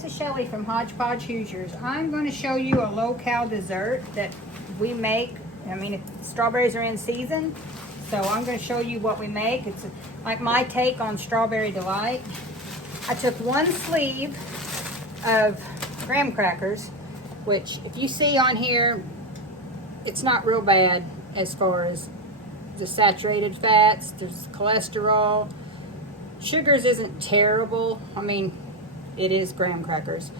This is Shelly from Hodgepodge Hoosiers. I'm going to show you a low-cal dessert that we make. I mean, strawberries are in season, so I'm going to show you what we make. It's like my take on Strawberry Delight. I took one sleeve of graham crackers, which if you see on here, it's not real bad as far as the saturated fats. There's cholesterol. Sugars isn't terrible. I mean, it is graham crackers.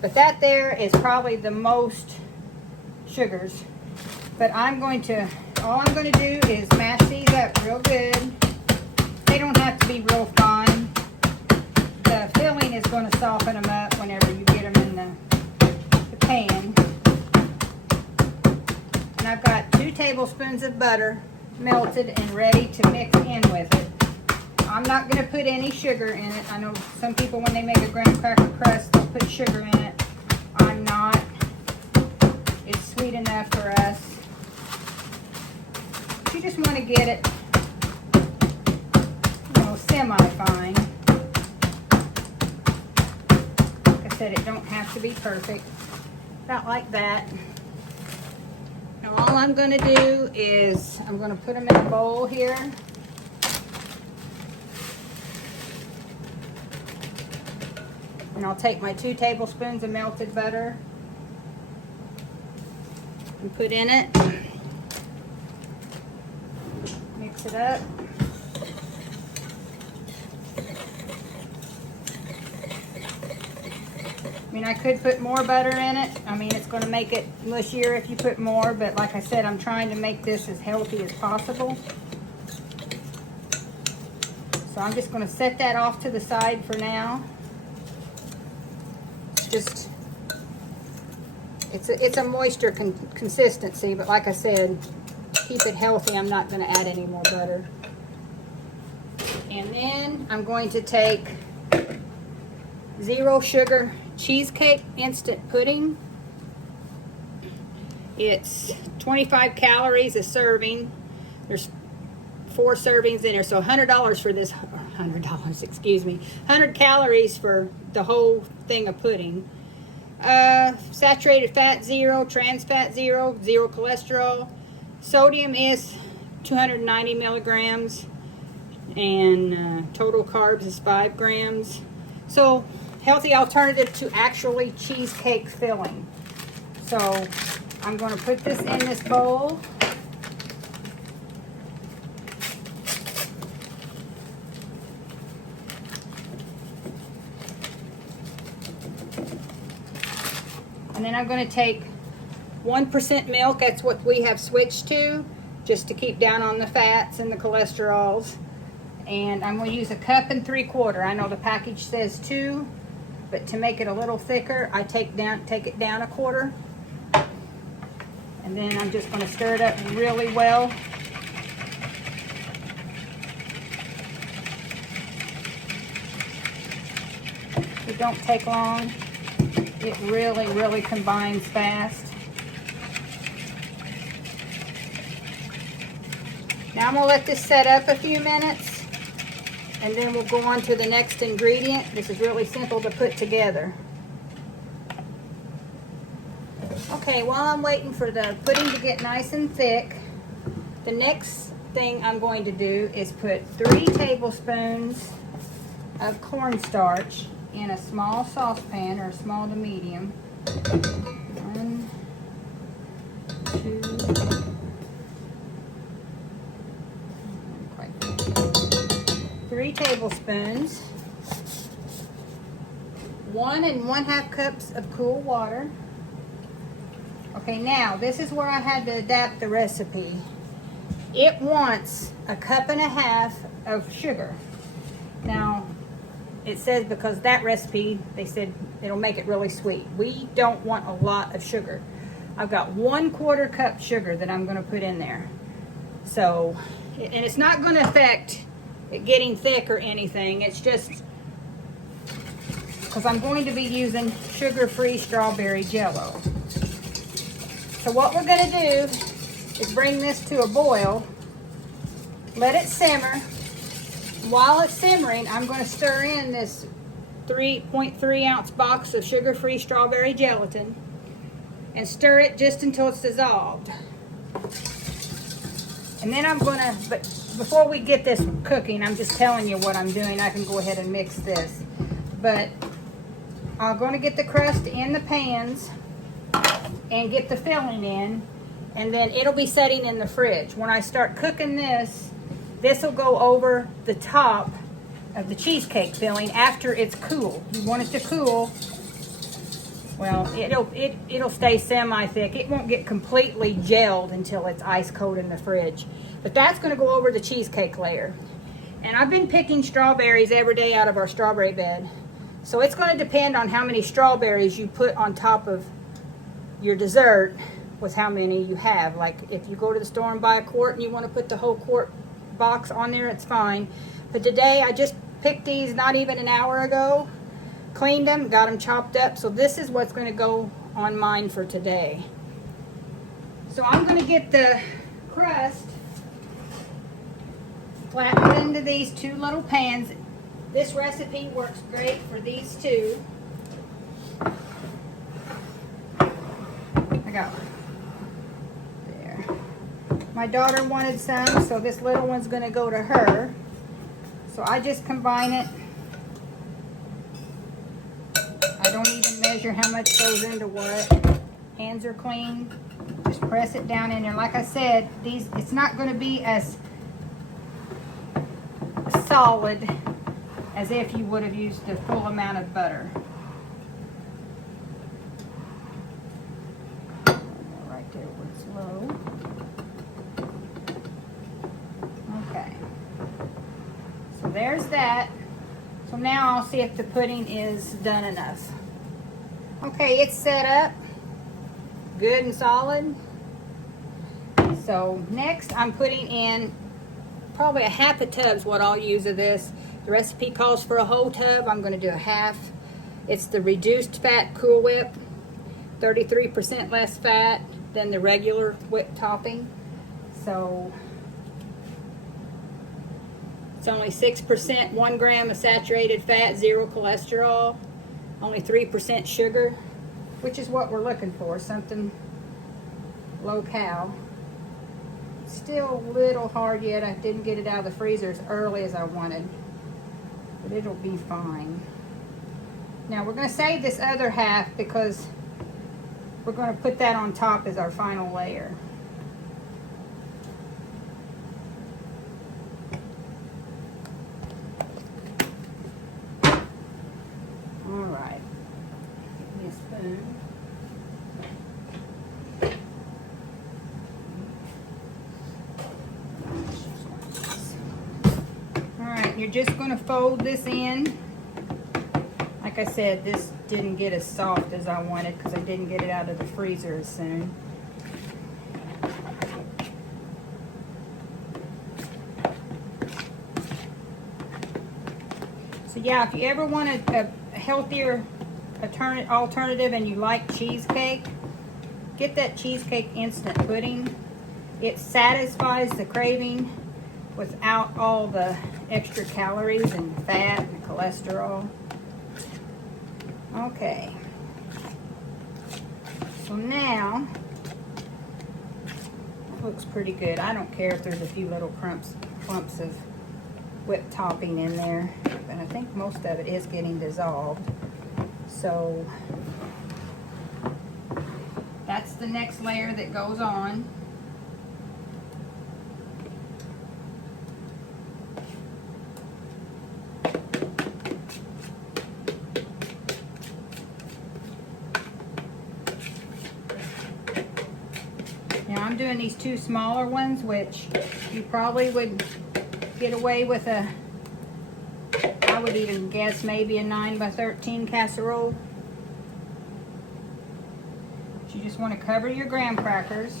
But that there is probably the most sugars. But all I'm going to do is mash these up real good. They don't have to be real fine. The filling is going to soften them up whenever you get them in the pan. And I've got 2 tablespoons of butter melted and ready to mix in with it. I'm not going to put any sugar in it. I know some people, when they make a graham cracker crust, they'll put sugar in it. I'm not. It's sweet enough for us. But you just want to get it, you know, semi-fine. Like I said, it don't have to be perfect. About like that. Now all I'm going to do is I'm going to put them in a bowl here. And I'll take my 2 tablespoons of melted butter and put in it. Mix it up. I mean, I could put more butter in it. I mean, it's going to make it mushier if you put more, but like I said, I'm trying to make this as healthy as possible. So I'm just going to set that off to the side for now. It's a moisture consistency, but like I said, keep it healthy. I'm not going to add any more butter. And then I'm going to take 0 sugar cheesecake instant pudding. It's 25 calories a serving. There's 4 servings in there, so $100 for this. $100, excuse me. 100 calories for the whole thing of pudding. Saturated fat 0, trans fat 0, 0 cholesterol. Sodium is 290 milligrams, and total carbs is 5 grams. So healthy alternative to actually cheesecake filling. So I'm going to put this in this bowl. And then I'm going to take 1% milk. That's what we have switched to, just to keep down on the fats and the cholesterols. And I'm going to use 1 3/4 cups. I know the package says 2, but to make it a little thicker, I take it down 1/4. And then I'm just going to stir it up really well. It don't take long. It really, really combines fast. Now I'm going to let this set up a few minutes, and then we'll go on to the next ingredient. This is really simple to put together. Okay, while I'm waiting for the pudding to get nice and thick, the next thing I'm going to do is put 3 tablespoons of cornstarch in a small saucepan, or small to medium. 1, 2, 3 tablespoons. 1 1/2 cups of cool water. Okay, now this is where I had to adapt the recipe. It wants 1.5 cups of sugar. Now, it says because that recipe, they said it'll make it really sweet. We don't want a lot of sugar. I've got 1/4 cup sugar that I'm going to put in there. So, and it's not going to affect it getting thick or anything. It's just because I'm going to be using sugar-free strawberry jello. So what we're going to do is bring this to a boil, let it simmer. While it's simmering, I'm going to stir in this 3.3 ounce box of sugar-free strawberry gelatin and stir it just until it's dissolved. And then I'm gonna, but before we get this cooking, I'm just telling you what I'm doing. I can go ahead and mix this. But I'm gonna get the crust in the pans and get the filling in, and then it'll be setting in the fridge. When I start cooking this, this will go over the top of the cheesecake filling after it's cool. You want it to cool. Well, it'll stay semi-thick. It won't get completely gelled until it's ice cold in the fridge. But that's going to go over the cheesecake layer. And I've been picking strawberries every day out of our strawberry bed. So it's going to depend on how many strawberries you put on top of your dessert with how many you have. Like if you go to the store and buy a quart and you want to put the whole quart box on there, it's fine. But today I just picked these not even an hour ago. Cleaned them, got them chopped up. So this is what's going to go on mine for today. So I'm going to get the crust flattened into these two little pans. This recipe works great for these two. I got there. My daughter wanted some, so this little one's going to go to her. So I just combine it. I don't even measure how much goes into what. Hands are clean. Just press it down in there. Like I said, it's not going to be as solid as if you would have used the full amount of butter. Right there where it's low. Okay. So there's that. So now I'll see if the pudding is done enough. Okay, it's set up. Good and solid. So next I'm putting in probably a half a tub's what I'll use of this. The recipe calls for a whole tub. I'm going to do a half. It's the reduced fat Cool Whip. 33% less fat than the regular whip topping. So it's only 6%, 1 gram of saturated fat, 0 cholesterol, only 3% sugar, which is what we're looking for, something low cal. Still a little hard yet. I didn't get it out of the freezer as early as I wanted, but it'll be fine. Now we're going to save this other half because we're going to put that on top as our final layer. Alright, give me a spoon. Alright, you're just going to fold this in. Like I said, this didn't get as soft as I wanted because I didn't get it out of the freezer as soon. So yeah, if you ever want a healthier alternative and you like cheesecake, get that cheesecake instant pudding. It satisfies the craving without all the extra calories and fat and cholesterol. Okay. So now, it looks pretty good. I don't care if there's a few little clumps of whipped topping in there, but I think most of it is getting dissolved. So that's the next layer that goes on. Now I'm doing these two smaller ones, which you probably would get away with I would even guess maybe a 9 by 13 casserole. But you just want to cover your graham crackers.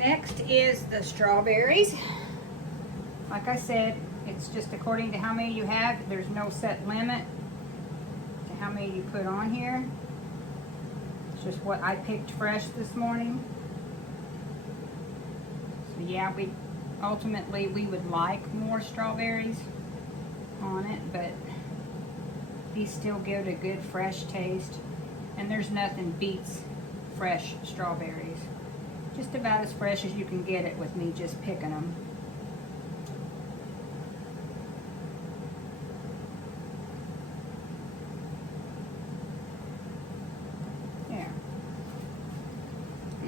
Next is the strawberries. Like I said, it's just according to how many you have. There's no set limit to how many you put on here. It's just what I picked fresh this morning. So yeah, ultimately we would like more strawberries on it, but these still give it a good fresh taste. And there's nothing beats fresh strawberries. Just about as fresh as you can get it with me just picking them. There.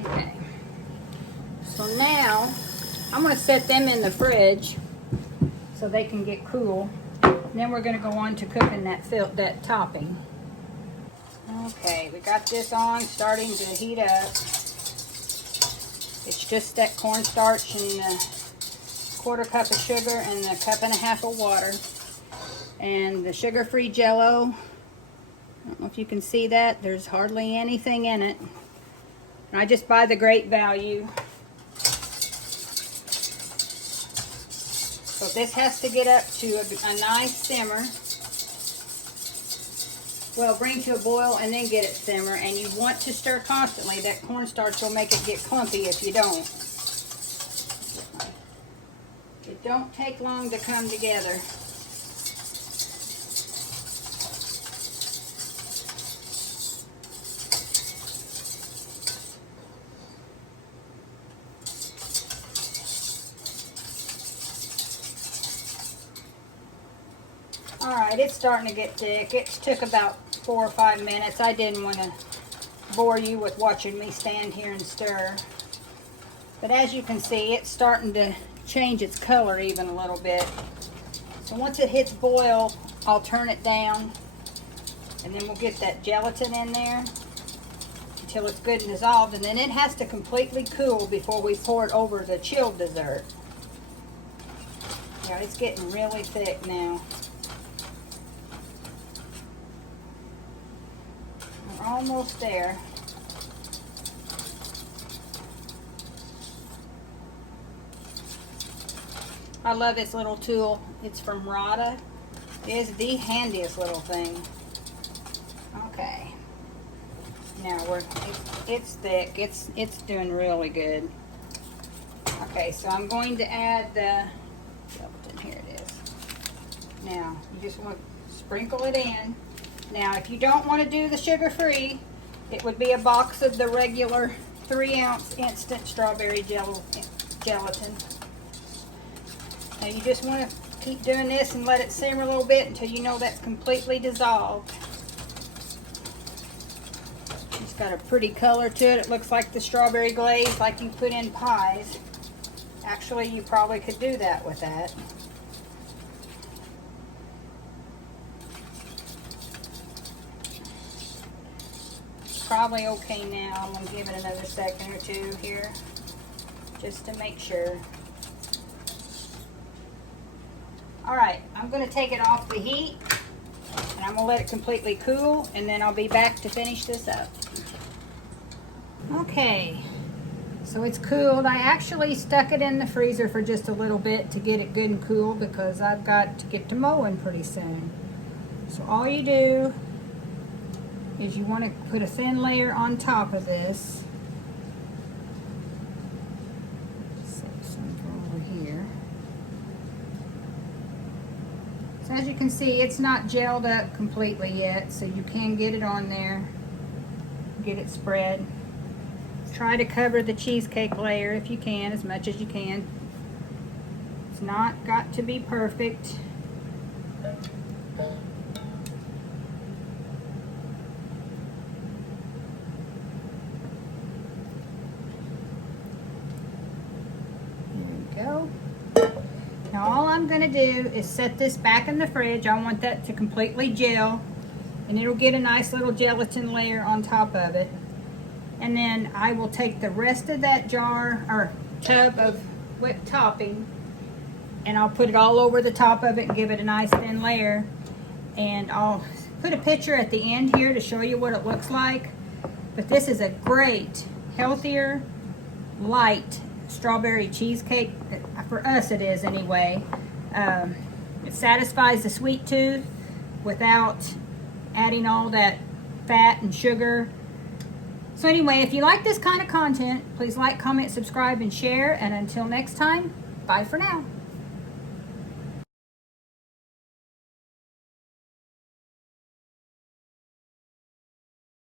Okay. So now I'm going to set them in the fridge so they can get cool. And then we're going to go on to cooking that topping. Okay, we got this on, starting to heat up. It's just that cornstarch and a 1/4 cup of sugar and a 1.5 cups of water. And the sugar-free Jell-O, I don't know if you can see that, there's hardly anything in it. And I just buy the Great Value. So this has to get up to a nice simmer. Well, bring to a boil and then get it simmer, and you want to stir constantly. That cornstarch will make it get clumpy if you don't. It don't take long to come together. Alright, it's starting to get thick. It took about 4 or 5 minutes. I didn't want to bore you with watching me stand here and stir. But as you can see, it's starting to change its color even a little bit. So once it hits boil, I'll turn it down. And then we'll get that gelatin in there until it's good and dissolved. And then it has to completely cool before we pour it over the chilled dessert. Yeah, it's getting really thick now. We're almost there. I love this little tool. It's from Rada. It is the handiest little thing. Okay. Now it's thick. It's doing really good. Okay, so I'm going to add the gelatin. Here it is. Now you just want to sprinkle it in. Now, if you don't want to do the sugar-free, it would be a box of the regular 3-ounce instant strawberry gelatin. Now, you just want to keep doing this and let it simmer a little bit until you know that's completely dissolved. It's got a pretty color to it. It looks like the strawberry glaze like you put in pies. Actually, you probably could do that with that. Probably okay now. I'm going to give it another second or two here just to make sure. Alright, I'm going to take it off the heat and I'm going to let it completely cool, and then I'll be back to finish this up. Okay, so it's cooled. I actually stuck it in the freezer for just a little bit to get it good and cool because I've got to get to mowing pretty soon. So all you do is you want to put a thin layer on top of this. Set some over here. So as you can see, it's not gelled up completely yet, so you can get it on there, get it spread. Try to cover the cheesecake layer if you can, as much as you can. It's not got to be perfect. Go. Now all I'm going to do is set this back in the fridge. I want that to completely gel, and it'll get a nice little gelatin layer on top of it. And then I will take the rest of that jar or tub of whipped topping and I'll put it all over the top of it and give it a nice thin layer. And I'll put a picture at the end here to show you what it looks like. But this is a great, healthier, light strawberry cheesecake. For us it is anyway. It satisfies the sweet tooth without adding all that fat and sugar. So anyway, if you like this kind of content, please like, comment, subscribe, and share. And until next time, bye for now.